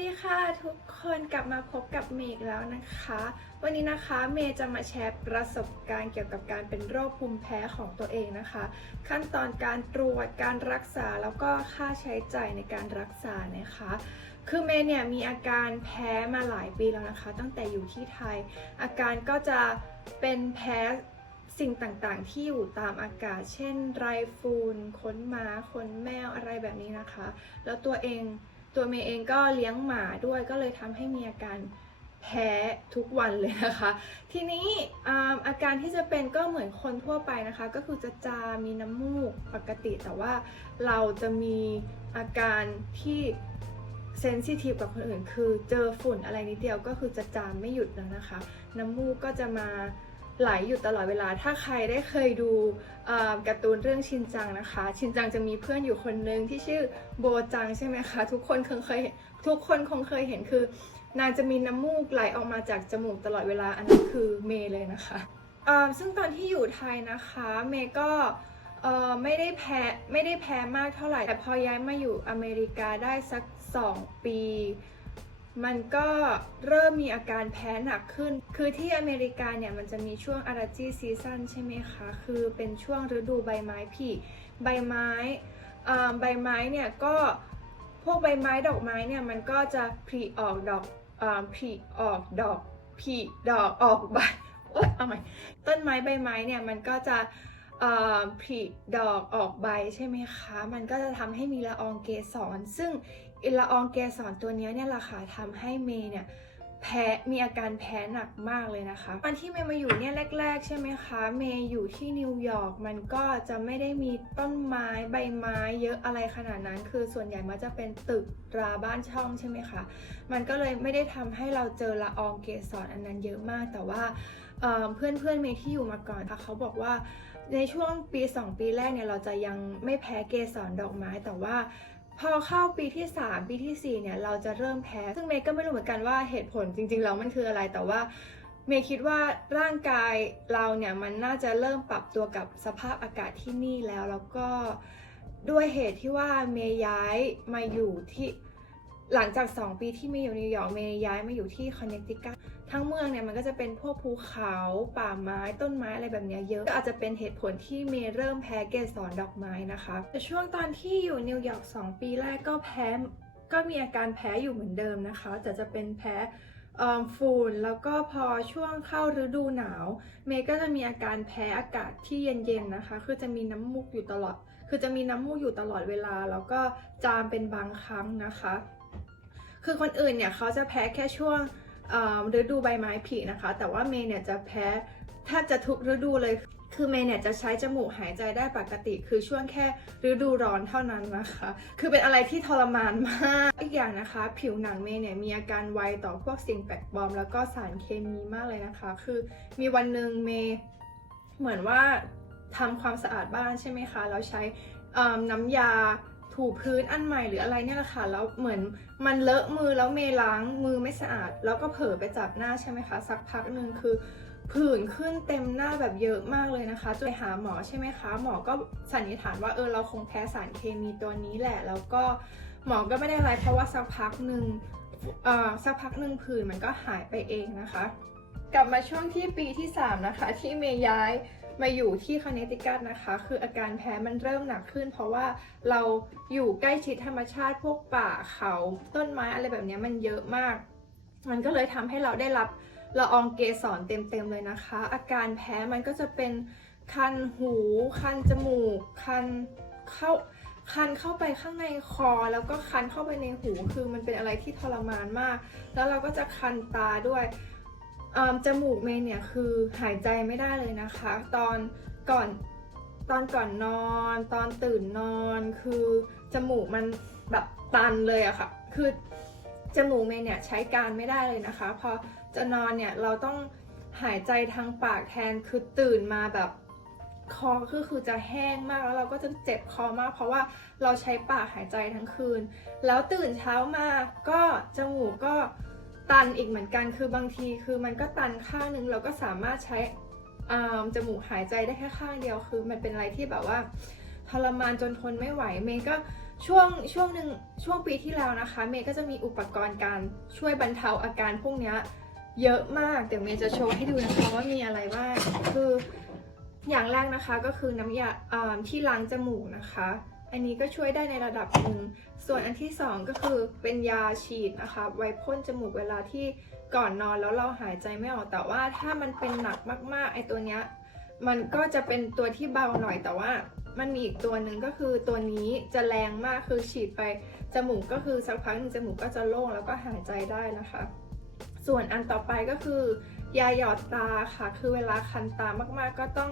ดีค่ะทุกคนกลับมาพบกับเมย์อีกแล้วนะคะ วันนี้นะคะเมย์จะมาแชร์ประสบการณ์เกี่ยวกับการเป็นโรคภูมิแพ้ของตัวเองนะคะ ขั้นตอนการตรวจการรักษาแล้วก็ค่าใช้จ่ายในการรักษานะคะ คือเมย์เนี่ยมีอาการแพ้มาหลายปีแล้วนะคะ ตั้งแต่อยู่ที่ไทย อาการก็จะเป็นแพ้สิ่งต่างๆ ที่อยู่ตามอากาศ เช่นไรฝุ่นขนหมาขนแมวอะไรแบบนี้นะคะ แล้วตัวเอง ตัวเมย์เองก็เลี้ยงหมาด้วยก็เลยทำให้มีอาการแพ้ทุกวันเลยนะคะ ทีนี้อาอาการที่จะเป็นก็เหมือนคนทั่วไปนะคะ ก็คือจะจามมีน้ำมูกปกติ แต่ว่าเราจะมีอาการที่เซนซิทีฟกับคนอื่น คือเจอฝุ่นอะไรนิดเดียวก็คือจะจามไม่หยุดแล้วนะคะ น้ำมูกก็จะมา ไหลอยู่ตลอดเวลา ถ้าใครได้เคยดูการ์ตูนเรื่องชินจังนะคะ ชินจังจะมีเพื่อนอยู่คนนึงที่ชื่อโบจังใช่ไหมคะ ทุกคนคงเคยทุกคนคงเคยเห็นคือนางจะมีน้ำมูกไหลออกมาจากจมูกตลอดเวลา อันนั้นคือเมย์เลยนะคะ ซึ่งตอนที่อยู่ไทยนะคะ เมย์ก็ไม่ได้แพ้ไม่ได้แพ้มากเท่าไหร่ แต่พอย้ายมาอยู่อเมริกาได้สัก 2 ปี มันก็เริ่มมีอาการแพ้หนักขึ้น คือที่อเมริกาเนี่ยมันจะมีช่วง allergy season ใช่ไหมคะ คือเป็นช่วงฤดูใบไม้ผลิใบไม้ใบไม้เนี่ยก็พวกใบไม้ดอกไม้เนี่ยมันก็จะผลิออกดอกอผลิออกดอกผลิดอกออกใบโอ๊ยเอาใหม่ต้นไม้ใบไม้เนี่ยมันก็จะผลิดอกออกใบใช่ไหมคะ มันก็จะทำให้มีละอองเกสรซึ่ง อิละอองเกสรตัวนี้เนี่ยแหละค่ะทำให้เมย์เนี่ยแพ้มีอาการแพ้หนักมากเลยนะคะตอนที่เมย์มาอยู่เนี่ยแรก ๆ ใช่ไหมคะ เมย์อยู่ที่นิวยอร์กมันก็จะไม่ได้มีต้นไม้ใบไม้เยอะอะไรขนาดนั้น คือส่วนใหญ่มันจะเป็นตึกราบ้านช่องใช่ไหมคะมันก็เลยไม่ได้ทำให้เราเจอละอองเกสรอันนั้นเยอะมาก แต่ว่าเพื่อนเพื่อนๆเมย์ที่อยู่มาก่อนค่ะเขาบอกว่าในช่วงปี 2 ปีแรกเนี่ยเราจะยังไม่แพ้เกสรดอกไม้แต่ว่า พอเข้าปีที่ 3 ปีทีสี่ 4 เนี่ย เราจะเริ่มแพ้ ซึ่งเมย์ก็ไม่รู้เหมือนกันว่าเหตุผลจริงๆแล้วมันคืออะไร แต่ว่าเมย์คิดว่าร่างกายเราเนี่ย มันน่าจะเริ่มปรับตัวกับสภาพอากาศที่นี่แล้ว แล้วก็ด้วยเหตุที่ว่าเมย์ย้ายมาอยู่ที่ หลังจาก 2 ปีที่เมย์อยู่นิวยอร์กเมย์ย้ายมาอยู่ที่คอนเนคติคัตทั้งเมืองเนี่ยมันก็จะเป็นพวกภูเขาป่าไม้ต้นไม้อะไรแบบเนี้ยเยอะก็อาจจะเป็นเหตุผลที่เมย์เริ่มแพ้เกสรดอกไม้นะคะแต่ช่วงตอนที่อยู่นิวยอร์ก2 ปีแรกก็แพ้ก็มีอาการแพ้อยู่เหมือนเดิมนะคะแต่จะเป็นแพ้ฝุ่นแล้วก็พอช่วงเข้าฤดูหนาว เมย์ก็จะมีอาการแพ้อากาศที่เย็นๆนะคะ คือจะมีน้ำมูกอยู่ตลอด คือจะมีน้ำมูกอยู่ตลอดเวลา แล้วก็จามเป็นบางครั้งนะคะ คือคนอื่นเนี่ยเขาจะแพ้แค่ช่วงฤดูใบไม้ผลินะคะ แต่ว่าเมย์เนี่ยจะแพ้แทบจะทุกฤดูเลย คือเมย์เนี่ยจะใช้จมูกหายใจได้ปกติ คือช่วงแค่ฤดูร้อนเท่านั้นนะคะ คือเป็นอะไรที่ทรมานมาก อีกอย่างนะคะ ผิวหนังเมย์เนี่ยมีอาการไวต่อพวกสิ่งแปลกปลอม แล้วก็สารเคมีมากเลยนะคะ คือมีวันหนึ่งเมย์เหมือนว่าทำความสะอาดบ้านใช่ไหมคะ แล้วใช้น้ำยา ถูพื้นอันใหม่หรืออะไรเนี่ยแหละค่ะแล้วเหมือนมันเลอะมือแล้วเมล้างมือไม่สะอาด แล้วก็เผลอไปจับหน้าใช่ไหมคะสักพักหนึ่งคือผื่นขึ้นเต็มหน้าแบบเยอะมากเลยนะคะจนไปหาหมอใช่ไหมคะ หมอก็สันนิษฐานว่าเออเราคงแพ้สารเคมีตัวนี้แหละ แล้วก็หมอก็ไม่ได้อะไรเพราะว่าสักพักหนึ่งเอ่อสักพักหนึ่งผื่นมันก็หายไปเองนะคะ กลับมาช่วงที่ปีที่ 3 นะคะ ที่เมย์ย้าย มาอยู่ที่คอนเนติคัตนะคะ คืออาการแพ้มันเริ่มหนักขึ้น เพราะว่าเราอยู่ใกล้ชิดธรรมชาติพวกป่าเขาต้นไม้อะไรแบบนี้มันเยอะมาก มันก็เลยทำให้เราได้รับละอองเกสรเต็มๆเลยนะคะ อาการแพ้มันก็จะเป็นคันหู คันจมูก คันเข้าคันเข้าไปข้างในคอแล้วก็คันเข้าไปในหูคือมันเป็นอะไรที่ทรมานมาก แล้วเราก็จะคันตาด้วย จมูกเมย์เนี่ยคือหายใจไม่ได้เลยนะคะ ตอนก่อนตอนก่อนนอน ตอนตื่นนอนคือจมูกมันแบบตันเลยอะค่ะ คือจมูกเมย์เนี่ยใช้การไม่ได้เลยนะคะ พอจะนอนเนี่ยเราต้องหายใจทางปากแทนคือตื่นมาแบบคอคือคือจะแห้งมากแล้วเราก็จะเจ็บคอมาก เพราะว่าเราใช้ปากหายใจทั้งคืน แล้วตื่นเช้ามาก็จมูกก็ ตันอีกเหมือนกันคือบางทีคือมันก็ตันข้างนึงเราก็สามารถใช้อ่าจมูกหายใจได้แค่ข้างเดียวคือ มันเป็นอะไรที่แบบว่าทรมานจนทนไม่ไหวเมย์ก็ช่วงช่วงหนึ่งช่วงปีที่แล้วนะคะ เมย์ก็จะมีอุปกรณ์การช่วยบรรเทาอาการพวกนี้เยอะมากเดี๋ยวเมย์จะโชว์ให้ดูนะคะว่ามีอะไรบ้างคืออย่างแรกนะคะก็คือน้ำยาอ่าที่ล้างจมูกนะคะ อันนี้ก็ช่วยได้ในระดับหนึ่ง ส่วนอันที่สองก็คือเป็นยาฉีดนะคะ ไว้พ่นจมูกเวลาที่ก่อนนอนแล้วเราหายใจไม่ออก แต่ว่าถ้ามันเป็นหนักมากๆ ไอตัวเนี้ยมันก็จะเป็นตัวที่เบาหน่อยแต่ว่ามันมีอีกตัวหนึ่งก็คือตัวนี้จะแรงมากคือฉีดไปจมูกก็คือสักพักหนึ่งจมูกก็จะโล่งแล้วก็หายใจได้นะคะ ส่วนอันต่อไปก็คือยาหยอดตาค่ะ คือเวลาคันตามากๆ ก็ต้อง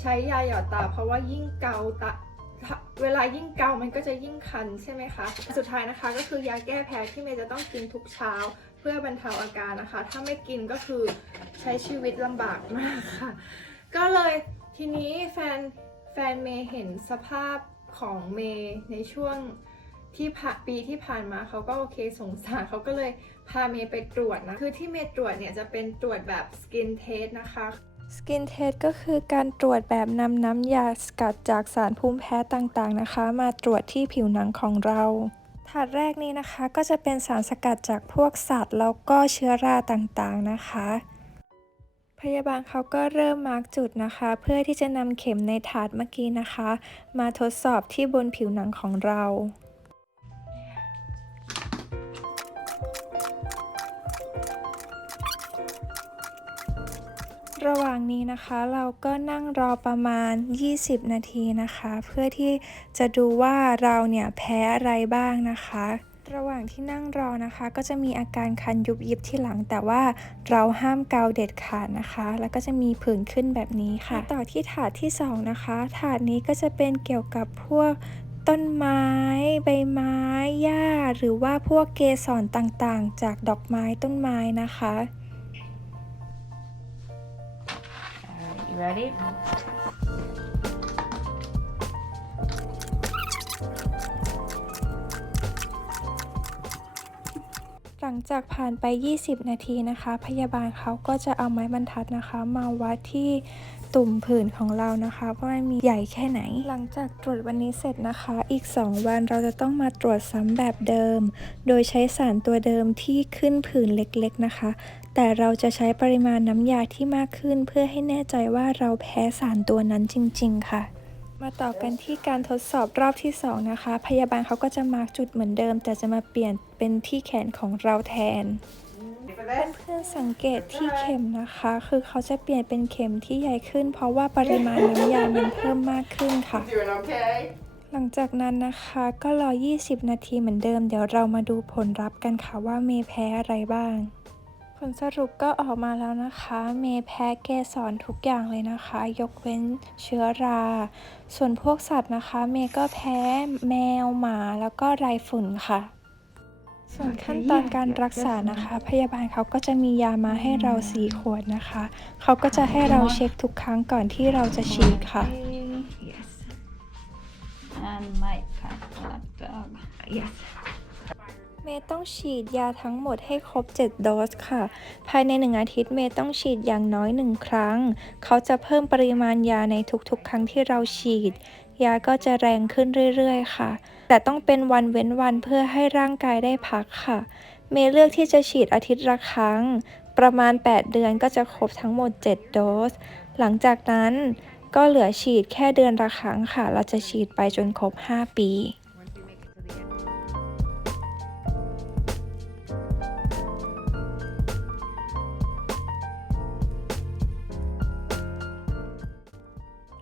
ใช้ยาหยอดตา เพราะว่ายิ่งเกาตา เวลายิ่งเกามันก็จะยิ่งคันใช่ไหมคะ สุดท้ายนะคะก็คือยาแก้แพ้ที่เมย์จะต้องกินทุกเช้าเพื่อบรรเทาอาการนะคะ ถ้าไม่กินก็คือใช้ชีวิตลำบากมากค่ะ ก็เลยทีนี้แฟนแฟนเมย์เห็นสภาพของเมย์ในช่วงที่ผ่านปีที่ผ่านมาเขาก็โอเคสงสารเขาก็เลยพาเมย์ไปตรวจนะ คือที่เมย์ตรวจเนี่ยจะเป็นตรวจแบบสกินเทสนะคะ สกินเทสก็คือการตรวจแบบนำน้ำยาสกัดจากสารภูมิแพ้ต่างๆนะคะ มาตรวจที่ผิวหนังของเราถาดแรกนี้นะคะก็จะเป็นสารสกัดจากพวกสัตว์ แล้วก็เชื้อราต่างๆนะคะ พยาบาลเขาก็เริ่มมาร์กจุดนะคะ เพื่อที่จะนำเข็มในถาดเมื่อกี้นะคะ มาทดสอบที่บนผิวหนังของเรา ระหว่างนี้นะคะเราก็นั่งรอประมาณ 20 นาทีนะคะ เพื่อที่จะดูว่าเราเนี่ยแพ้อะไรบ้างนะคะ ระหว่างที่นั่งรอนะคะ ก็จะมีอาการคันยุบยิบที่หลัง แต่ว่าเราห้ามเกาเด็ดขาดนะคะ แล้วก็จะมีผื่นขึ้นแบบนี้ค่ะ ต่อที่ถาดที่สองนะคะ ถาดนี้ก็จะเป็นเกี่ยวกับพวกต้นไม้ ใบไม้หญ้า หรือว่าพวกเกสรต่างๆ จากดอกไม้ต้นไม้นะคะ ready? หลังจากผ่านไป 20 นาทีนะคะ พยาบาลเขาก็จะเอาไม้บรรทัดนะคะ มาวัดที่ตุ่มผื่นของเรานะคะว่ามันมีใหญ่แค่ไหน หลังจากตรวจวันนี้เสร็จนะคะ อีก 2 วันเราจะต้องมาตรวจซ้ำแบบเดิม โดยใช้สารตัวเดิมที่ขึ้นผื่นเล็กๆนะคะ แต่เราจะใช้ปริมาณน้ำยาที่มากขึ้น เพื่อให้แน่ใจว่าเราแพ้สารตัวนั้นจริง ๆ ค่ะ มาต่อกันที่การทดสอบรอบที่ 2 นะคะ พยาบาลเขาก็จะมาร์กจุดเหมือนเดิม แต่จะมาเปลี่ยนเป็นที่แขนของเราแทนเพื่อนๆสังเกตที่เข็มนะคะ คือเขาจะเปลี่ยนเป็นเข็มที่ใหญ่ขึ้น เพราะว่าปริมาณน้ำยามันเพิ่มมากขึ้นค่ะ หลังจากนั้นนะคะก็รอ 20 นาทีเหมือนเดิม เดี๋ยวเรามาดูผลลัพธ์กันค่ะว่าเมย์แพ้อะไรบ้าง ผลสรุปก็ออกมาแล้วนะคะ เมย์แพ้เกสรทุกอย่างเลยนะคะ ยกเว้นเชื้อรา ส่วนพวกสัตว์นะคะ เมย์ก็แพ้แมวหมาแล้วก็ไรฝุ่นค่ะ ส่วนขั้นตอนการรักษานะคะ พยาบาลเขาก็จะมียามาให้เราสีขวดนะคะ เขาก็จะให้เราเช็คทุกครั้งก่อนที่เราจะฉีดค่ะ And my cat, dog. Yes. เมย์ต้องฉีดยาทั้งหมดให้ครบ 7 โดสค่ะ ภายใน 1 อาทิตย์เมย์ต้องฉีดอย่างน้อย 1 ครั้ง เขาจะเพิ่มปริมาณยาในทุกๆ ครั้งที่เราฉีด ยาก็จะแรงขึ้นเรื่อยๆ ค่ะ แต่ต้องเป็นวันเว้นวันเพื่อให้ร่างกายได้พักค่ะ เมย์เลือกที่จะฉีดอาทิตย์ละครั้ง ประมาณ 8 เดือนก็จะครบทั้งหมด 7 โดส หลังจากนั้นก็เหลือฉีดแค่เดือนละครั้งค่ะ เราจะฉีดไปจนครบ 5 ปี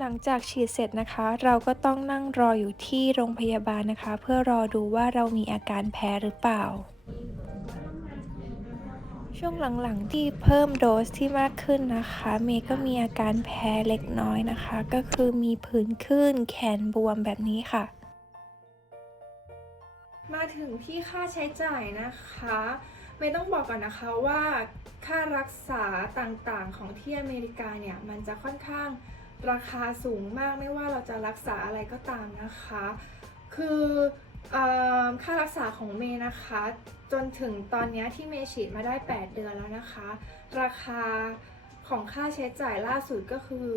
หลังจากฉีดเสร็จนะคะ เราก็ต้องนั่งรออยู่ที่โรงพยาบาลนะคะ เพื่อรอดูว่าเรามีอาการแพ้หรือเปล่า ช่วงหลังๆที่เพิ่มโดสที่มากขึ้นนะคะ เมย์ก็มีอาการแพ้เล็กน้อยนะคะ ก็คือมีผื่นขึ้นแขนบวมแบบนี้ค่ะ มาถึงที่ค่าใช้จ่ายนะคะไม่ต้องบอกก่อนนะคะว่าค่ารักษาต่างๆของที่อเมริกาเนี่ยมันจะค่อนข้าง ราคาสูงมากไม่ว่าเราจะรักษาอะไรก็ตามนะคะ คืออค่ารักษาของเมย์นะคะ จนถึงตอนนี้ที่เมย์ฉีดมาได้ 8 เดือนแล้วนะคะ ราคาของค่าใช้จ่ายล่าสุดก็คือ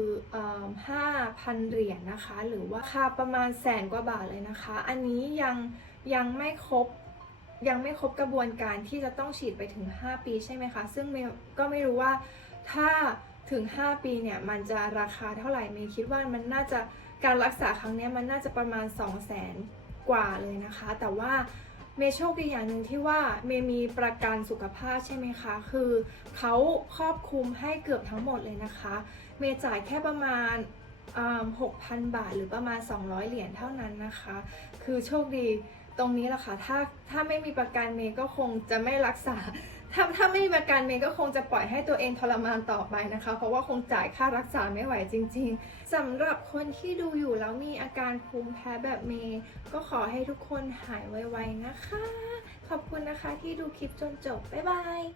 ห้าพันเหรียญนะคะ หรือว่าค่าประมาณแสนกว่าบาทเลยนะคะ อันนี้ยังยังไม่ครบยังไม่ครบกระบวนการที่จะต้องฉีดไปถึง 5 ปีใช่ไหมคะ ซึ่งเมย์ก็ไม่รู้ว่าถ้า ถึง 5 ปีเนี่ยมันจะราคาเท่าไหร่เมย์คิดว่ามันน่าจะการรักษาครั้งนี้มันน่าจะประมาณ 2 0 0แสนกว่าเลยนะคะ แต่ว่าเมย์โชคดีอย่างหนึ่งที่ว่าเมย์มีประกันสุขภาพใช่ไหมคะ คือเขาครอบคลุมให้เกือบทั้งหมดเลยนะคะ เมย์จ่ายแค่ประมาณหกพันบาทหรือประมาณ 200 เหรียญเท่านั้นนะคะ คือโชคดีตรงนี้แหละค่ะถ้าถ้าไม่มีประกันเมย์ก็คงจะไม่รักษา ถ้าถ้าไม่มีประกันเมย์ก็คงจะปล่อยให้ตัวเองทรมานต่อไปนะคะ เพราะว่าคงจ่ายค่ารักษาไม่ไหวจริง ๆสำหรับคนที่ดูอยู่แล้วมีอาการภูมิแพ้แบบเมย์ก็ขอให้ทุกคนหายไวๆนะคะ ขอบคุณนะคะที่ดูคลิปจนจบ บ๊ายบาย